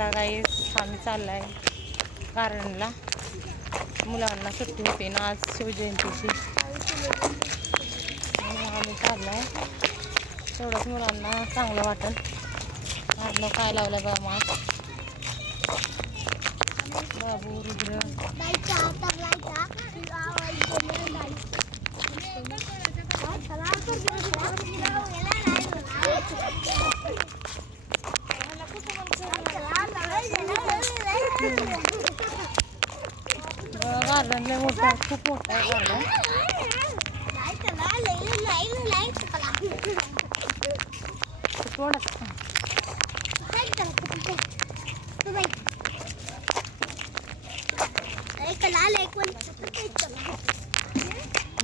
चला गाईस आम्ही चाललाय गार्डनला. मुलांना सुट्टी होती ना आज शिवजयंतीची, आम्ही चाललाय. तेवढंच मुलांना चांगलं वाटेल. गार्डन काय लावलं बा मग बाबू रुद्र गार्डन लय मोठं आहे, खूप मोठं आहे गार्डन.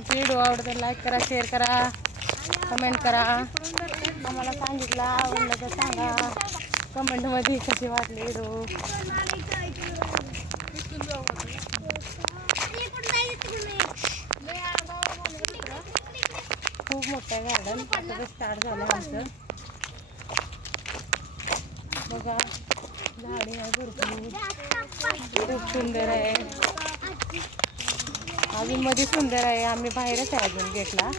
व्हिडिओ आवडतं लाईक करा, शेअर करा, कमेंट करा. आम्हाला सांगितलं आवडलं तर सांगा कमेंटमध्ये कशी वाटली व्हिडिओ. खूप मोठं आहे गार्डन. आता स्टार्ट झालं आमचं. बघा झाडे आहे भरपूर, खूप सुंदर आहे. अजून मध्ये सुंदर आहे. आम्ही बाहेरच आहे अजून गेटला.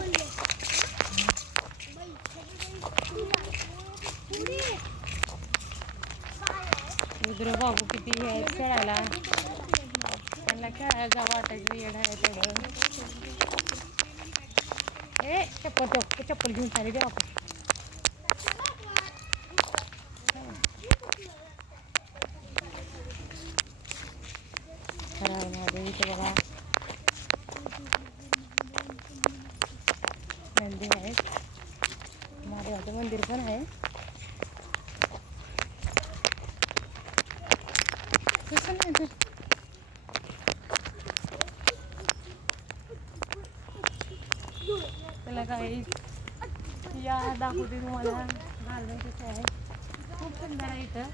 रुद्र बाबू किती आहे खेळायला, त्यांना खेळायला जावं वाटायचं. येड आहे तेवढं. ए चप्पल घेऊन चालेल दे आपण. खरामध्ये इथे बघा मंदिर आहे, महादेवाचं मंदिर पण आहे. त्याला काही या दाखवते तुम्हाला गार्डन कसं आहे. खूप सुंदर आहे इथं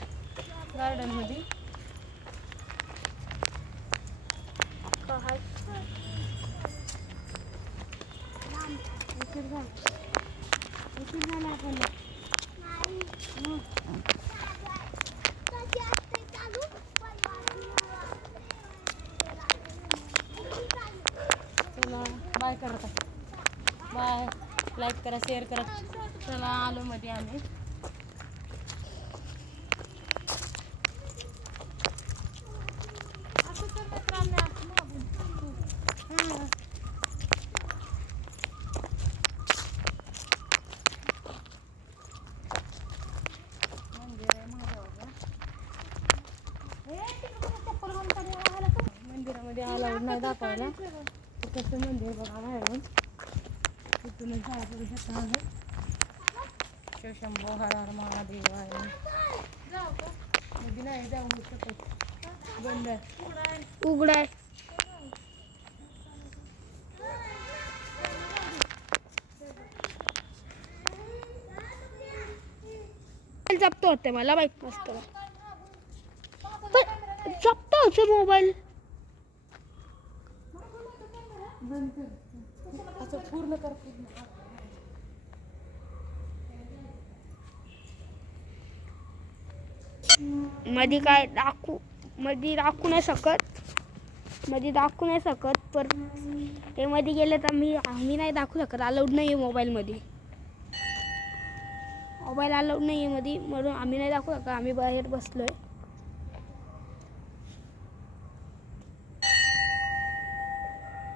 गार्डनमध्ये. चला बाय करता, बाय. लाईक करा, शेअर करा. चला आलो मध्ये आम्ही. मंदिरामध्ये अलाउड नाही दाखवायला. कसं मंदिर बघा बाहेरून. तिथूनच जायचं शकता. शिवशंभो हर हर महादेव आहे. नदी नाही जाऊ शकत, बंद उघडाय. जप्त होते मला बाईक मस्त जप्त होते मोबाईल. असं पूर्ण कर. मध्ये काय मध्ये दाखवू नाही शकत, पर ते मध्ये गेले तर आम्ही नाही दाखवू शकत. अलाउड नाही आहे मोबाईल अलाउड नाही आहे मध्ये, म्हणून आम्ही नाही दाखवू शकत. आम्ही बाहेर बसलोय.